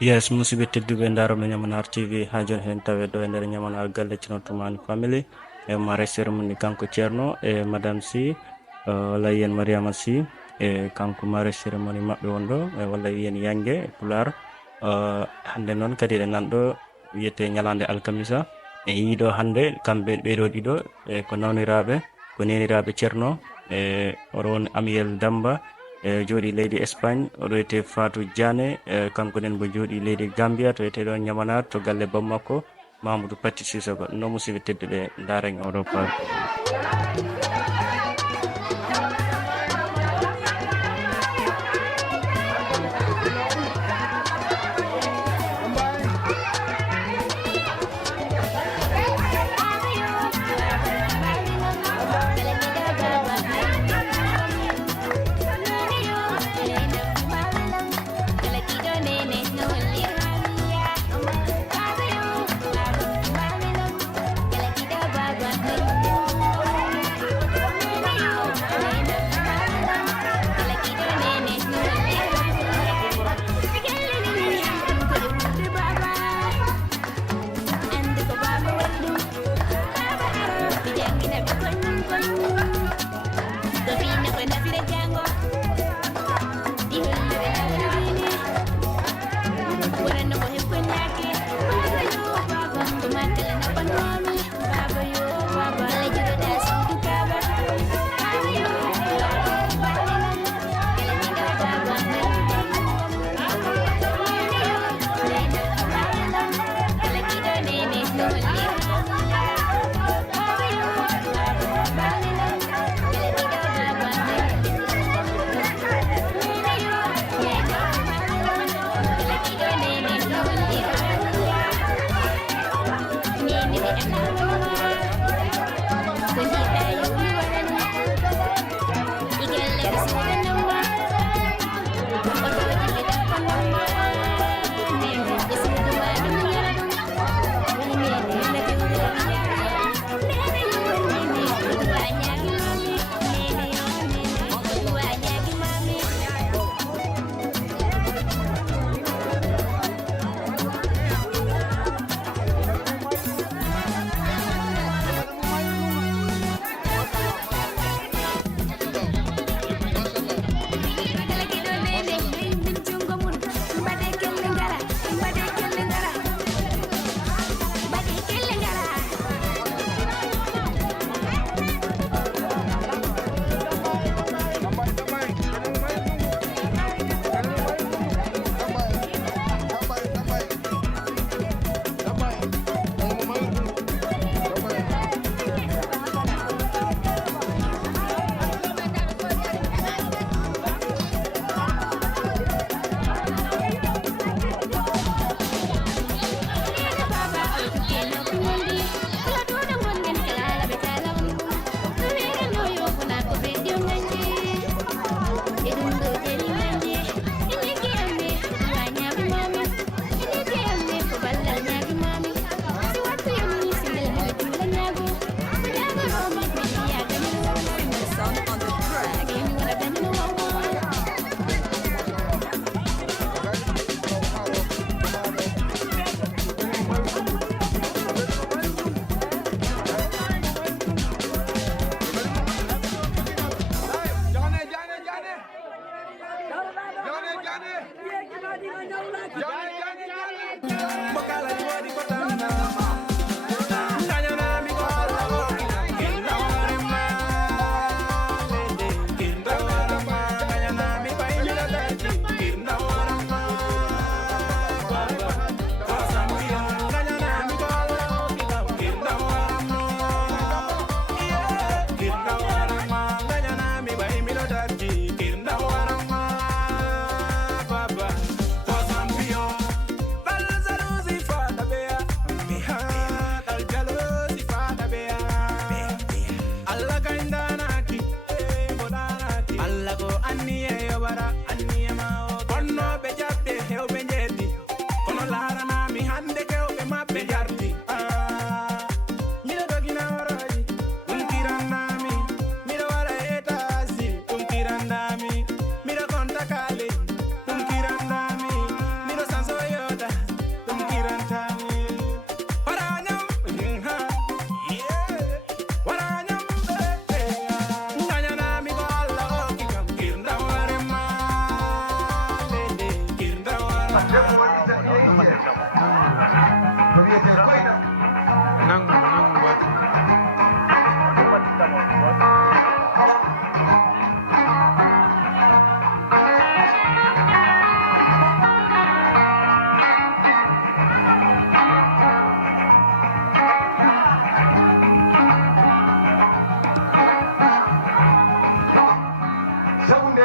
Yes, musidɓe tedduɓe ndaroɓe Ñamana TV ha joni hen tawe ɗo e nder Ñamana galle Thierno Toumani family e mare cérémonie kanko Thierno e madame Sy walla yiyen Mariama Sy e kanko mare cérémonie maɓɓe wonɗo e walla yiyen Yangue e Pular hande noon kadi ɗe nanɗo wiyete ñalande alkamisa e yiiɗo hande kamɓe ɓeɗo ɗiɗo e ko nawniraɓe ko neniraɓe Thierno e oɗo woni Amiel Damba e jooɗi leydi Espagne oɗo wiyete Fatou Diané kanko nen mo jooɗi leydi Gambia to wiyete ɗo Ñamana to galle bammakko Mamadou Patti Sissoko no musidɓe tedduɓe daren oɗo paal.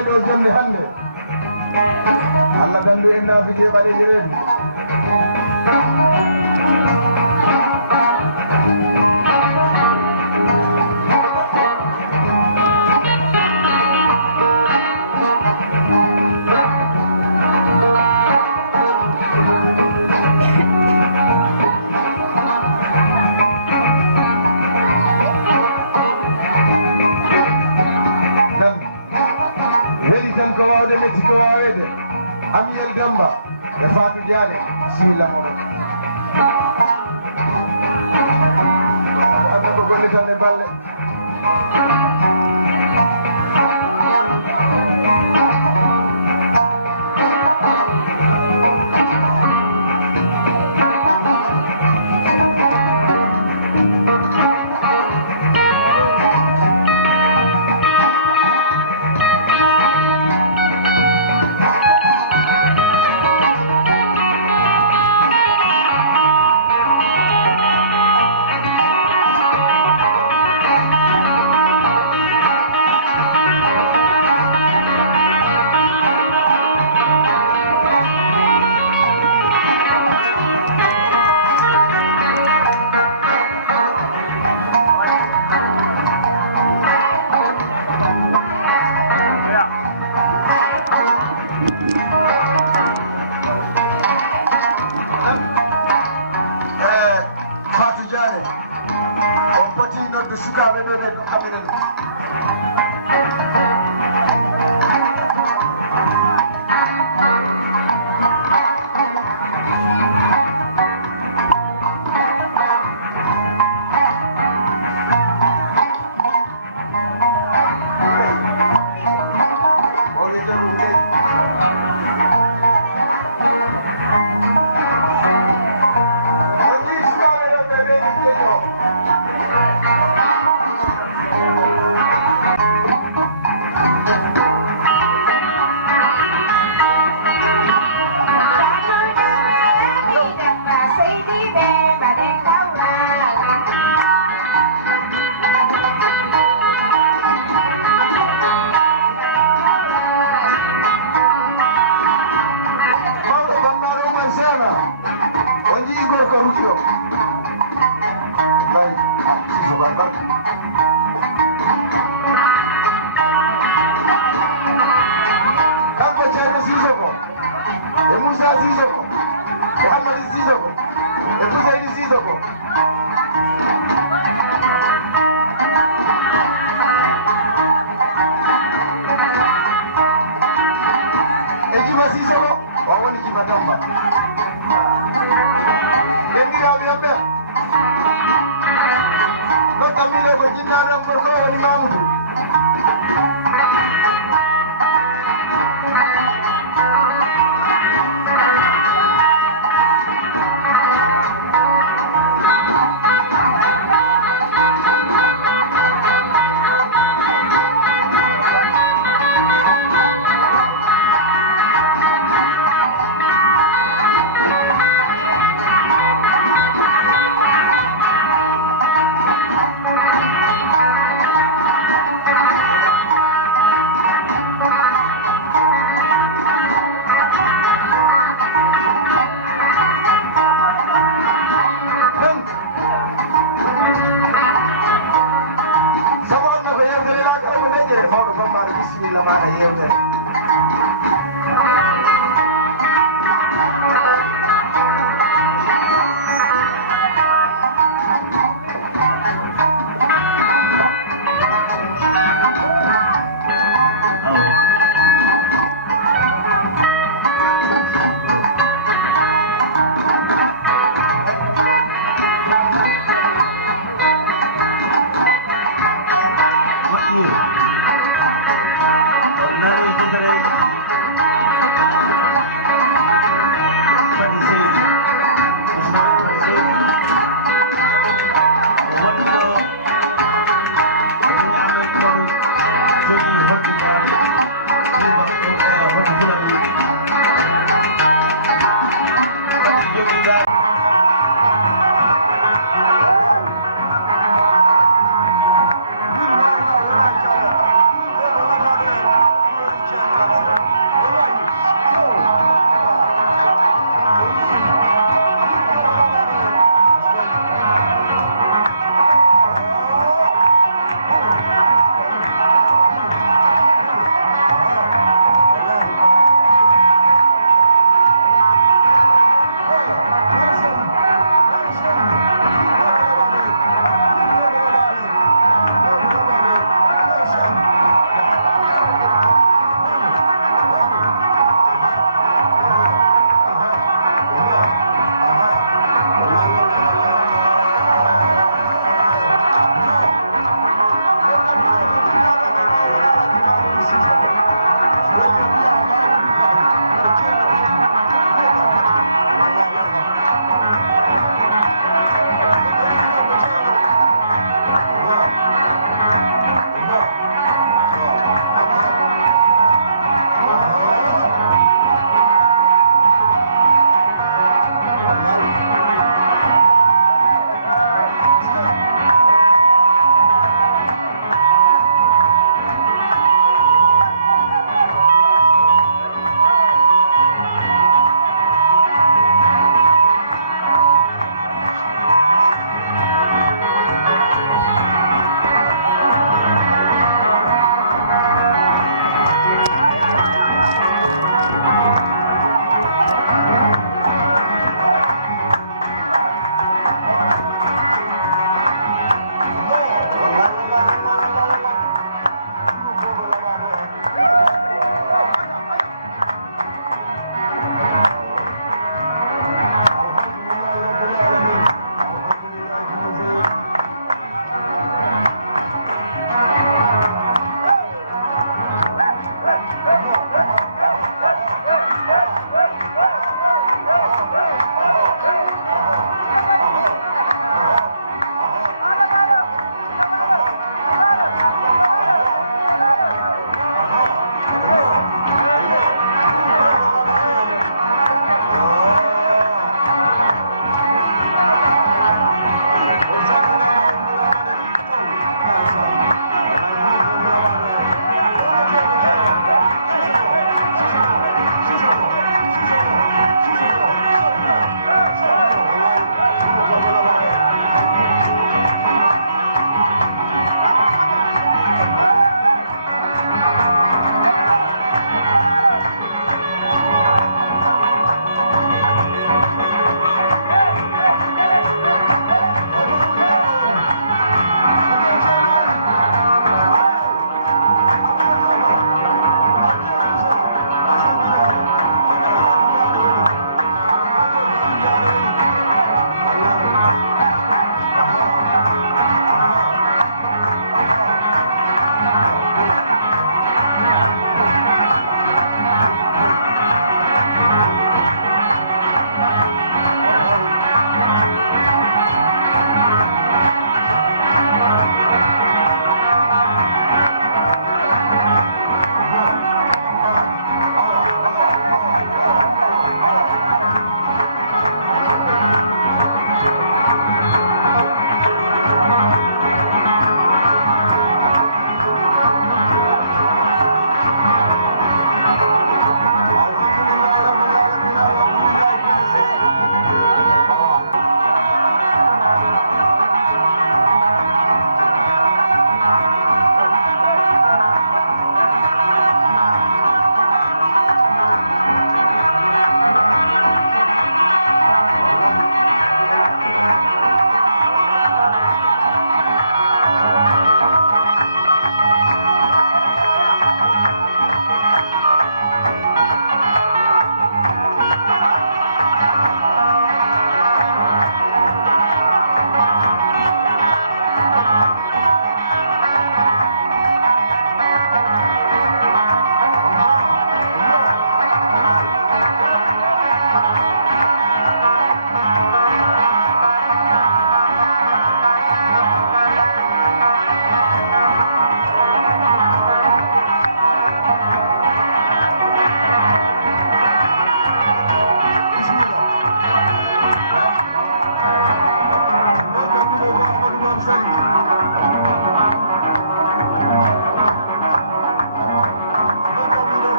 ndeɗo jonde hande Allah dandu en naafije ɓaleji reedu Amiel Gamba e Fatou Diané bismillah mo ata ko golle tan e balle Fatou Diané on poti noddu sukaɓe ɓe ɓe ɗo kamɓene ɗum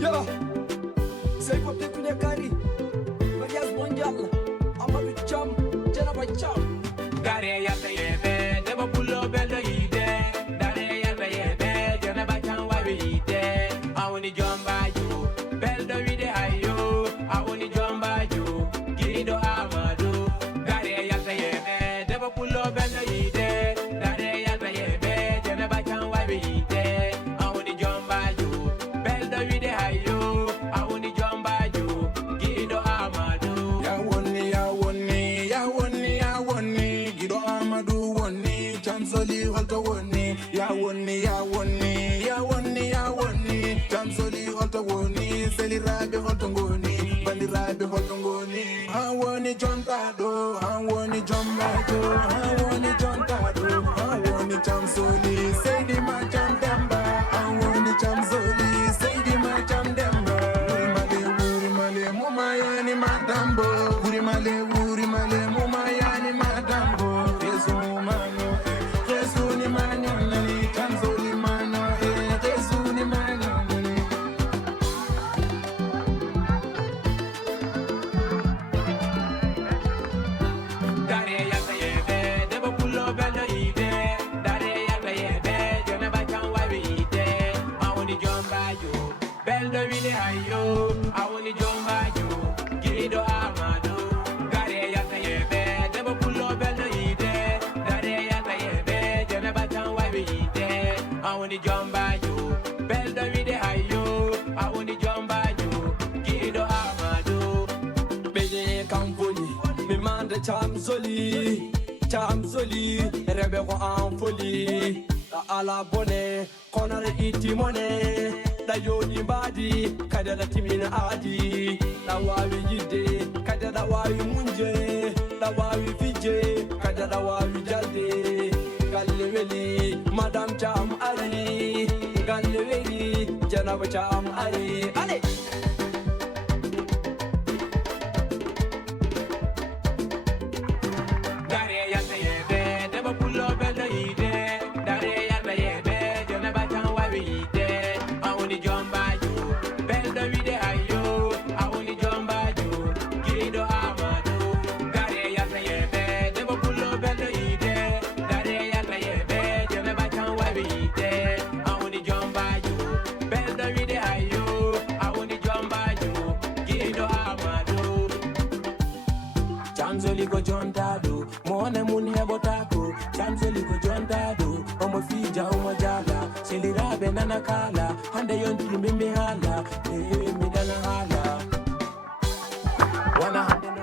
Yo, say what they could carry. But yes, one yalla. I'm a bit chum, Jenna chum. Gare ya peyebe, debo pulo belo ide. Dare ya peyebe, jona bachan wabi ide. Awuni jomba you, beldo vide ayo. Awuni jomba you, girido amado. Gare ya peyebe, debo pulo belo ide. Dare ya peyebe, jona bachan wabi ide. Awuni jomba you, beldo vide ayo. Awuni jomba you, girido amado. Ya woni, ya woni, ya woni, ya woni. Gido amadu woni, chamsoli holto woni. Ya woni, ya woni, ya woni, ya woni. Chamsoli holto woni, seli rabe holto ngoni, bandi rabe holto ngoni. I woni jontado, I woni jombado, I woni jontado, I woni chamsoli, say di ma chamdemba. I woni chamsoli, say di ma chamdemba. Uri male, mumayani madambo. Uri male, mumayani madambo. Yesu mano, Yesu ni mano nani, chamsoli mano, Yesu ni mano nani. Dare ya peyebe, debo pulo belo ide. Dare ya peyebe, jona bachan wabi ide. Awuni jomba you, beldo vide ayo. Awuni jomba you, girido amado. Dare ya peyebe, debo pulo belo ide. Dare ya peyebe, jona bachan wabi ide. Awuni jomba you, beldo vide ayo. Awuni jomba you, girido amado. Beye kampoli, me mande chamsoli, rebe ko amfoli. Ala bone, konare iti mone. Da yoni badi, kada da timina adi. Da wawi yide, kada da wawi munje. Da wawi fije, kada da wawi jalde. Galweli, madam cham ari. Galweli, janaba cham ari. Ale! Dare ya peyebe, debo pulo belo ide. Dare ya peyebe, jona bachan wabi ide. Awuni jomba you, beldo vide ayo. Awuni jomba you, girido amado. Dare ya peyebe, debo pulo belo ide. Dare ya peyebe, jona bachan wabi ide. Awuni jomba you, beldo vide ayo. Awuni jomba you, girido amado. Chamsoli go jontado, mone mun hebotako. Chamsoli go jontado, omo fija omo jala. Seli rabe nana kala, hande yonti mimi hala. Mi dana hala. Wana hande no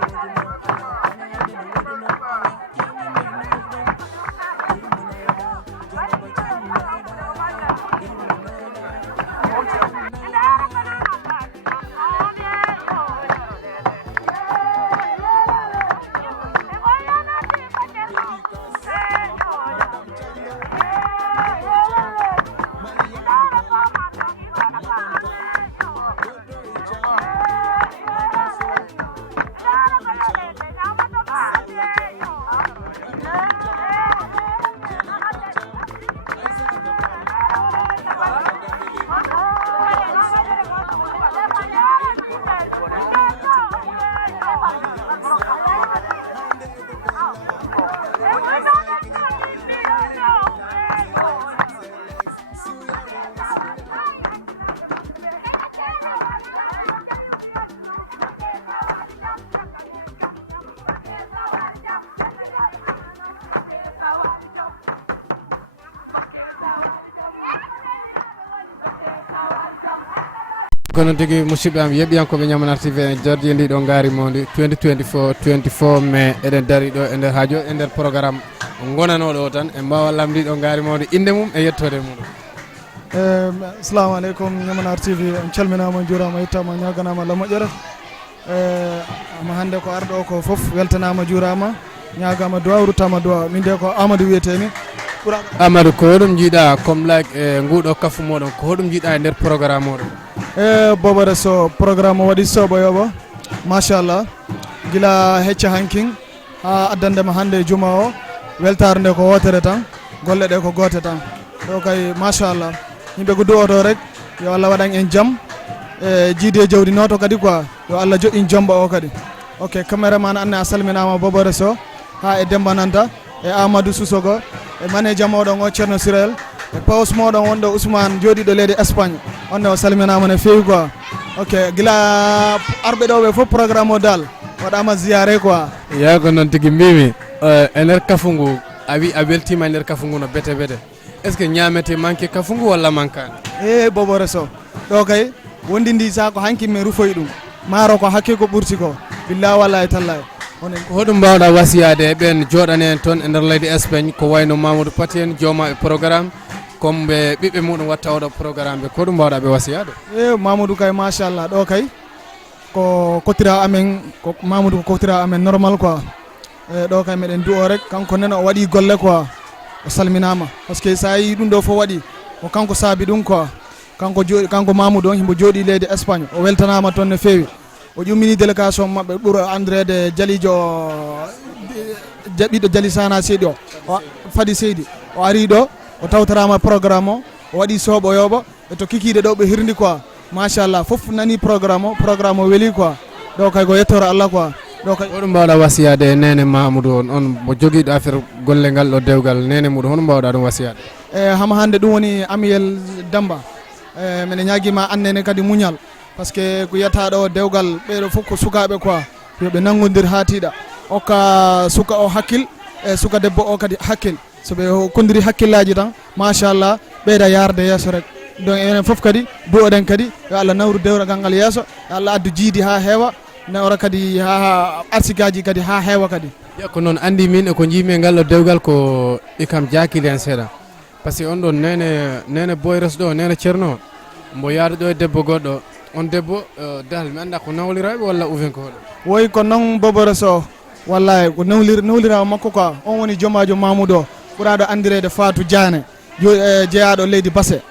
kono tigi musidɓe am yeɓiyankoɓe Ñamana TV en jordi ndi ɗo gaari mawdi 2024 mai eɗen dari ɗo e nder radio e nder programme gonanoɗo o tan e mbawa lamdi ɗo gaari mawdi inde mum e yettode muɗum. Assalamu alaikum Ñamana TV on calminama juurama yettama ñaganama Allah moƴƴere ama hande ko arɗo ko foof weltanama juurama ñagama duwa ruttama duwa min de ko Amadou wiyetemi. Amadou ko hoɗum jiiɗa comme like e nguɗo kafu moɗon ko hoɗum jiiɗa e nder programme moɗon? Bobore so programme waɗi soɓoyoɓo machallah gila hecca hankin ha addandema hande juma o weltare nde ko wotere tan golle ɗe ko gote tan ɗo kay machallah yimɓe ko duwoto rek yo Allah waɗan en jaam e jiidi e jawdi noto kadi quoi yo Allah joƴƴin jomba o kadi. Ok caméraman anne a salminama Bobore so ha e Demba Nanta e Amadou Soussogo e manager moɗon o Ceerno Sirel e pause moɗon wonɗo Ousmane joɗiɗo leydi Espagne onne o salminama no fewi quoi. Ok gila arɓe ɗo ɓe fof programme o dal waɗama ziyare quoi. Ya ko noon tigui mbimi e nder kafu ngu a wi a weltima e nder kafu ngu no bete bete est ce que ñamete manque kafu ngu walla mankani? Bobore so ɗo kay wondi ndi sa ko hanki min rufoyi ɗum maaro ko hakke ko ɓurti ko billah wallahi tallahi. ko hoɗum mbawɗa wasiyade e ɓen joɗani en toon e nder leydi Espagne ko wayno Mamadou Paty en jooma e programme comme ɓe ɓiɓɓe muɗum watta oɗo programme ɓe ko ɗum mbawɗa ɓe wasiyade? Mamadou kay machallah ɗo kay ko kotira amen ko Mamadou ko kotira amen normal quoi ɗo kay meɗen du'o rek kanko nene o waɗi golle quoi o salminama par ce que sa yi ɗum ɗo fo waɗi ko kanko saabi ɗum quoi kanko Mamadou on himbo jooɗi leydi Espagne o weltanama toon no fewi o ƴummini délégation mabɓe ɓuuro andrede jalijo ɓiɗɗo Jali Sana seydi o Fadi Seydi o ari ɗo o tawtarama programme o waɗi soɓoyoɓo e to kikiɗe ɗo ɓe hirdi quoi machallah foof nani programme o weeli quoi ɗo kay ko yettore Allah quoi. ɗo kay hoɗum mbawɗa wasiyade e nene Mamadou on mo joguiɗo affaire golle ngal ɗo dewgal nene muɗum hono mbawɗa ɗum wasiyade? hama hande ɗum woni Amiel Damba mene ñaguima annene kadi muñal par ce que ko yettaɗo dewgal ɓeɗo fof ko sukaɓe quoi yoɓe nanggodir ha tiiɗa okka suka o hakkil e suka debbo o kadi hakkil soɓe kondiri hakkillaji tan machallah ɓeyda yarde yesso rek donc enen foof kadi duwoɗen kadi yo Allah nawru dewragal ngal yesso yo Allah addu jiidi ha heewa nawra kadi ha arsikaji kadi ha heewa kadi. ko noon andi min e ko jiimi ngal ɗo dewgal ko ikam jakili hen seeɗa par ce que on ɗon nene Boyres ɗo nene Ceerno mbo yaade ɗo e debbo goɗɗo on debbo dal mi anda ko nawliraɓe walla uven ko hoɗo? woyi ko noon Bobore so wallahi ko nawlirawo makko quoi on woni jomajo Mamoudou o ɓuraɗo andirede Fatou Diané jeeyaɗo leydi Basse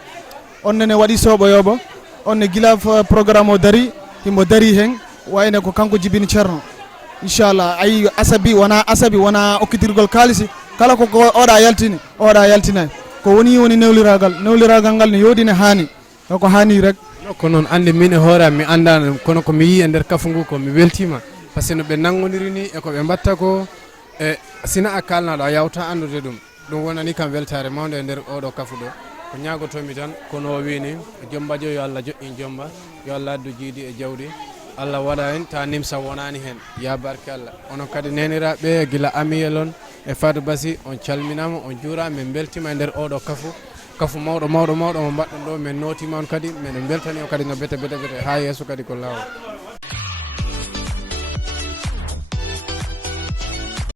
on nene waɗi soɓoyoɓo on ne guila programme o dari himbo dari hen wayne ko kanko jibini Ceerno inchallah ayi asabi wona okkitirgol kalisi kala ko oɗa yaltini oɗa yaltinay ko woni newliragal ngal ne yodine hani ko hani rek. ko noon andi min e hoore am mi andano kono ko mi yi e nder kafu ngu ko mi weltima par ce que no ɓe nangodiri ni e ko ɓe mbatta ko e sina a kalnaɗo a yawta andude ɗum wonani kam weltare mawde e nder oɗo kafu ɗo ko ñagotomi tan kono o wini jomba jo yo Allah joƴƴin jomba yo Allah addu jiidi e jawdi Allah waɗa hen ta nimsa wonani hen ya barke Allah onon kadi neniraɓe guila Amiyel on e Fadou Bassi on calminama on juurama min beltima e nder oɗo kafu mawɗo mo mbaɗɗon ɗo min notima on kadi miɗen beltani o kadi no bete ha yesso kadi ko lawol.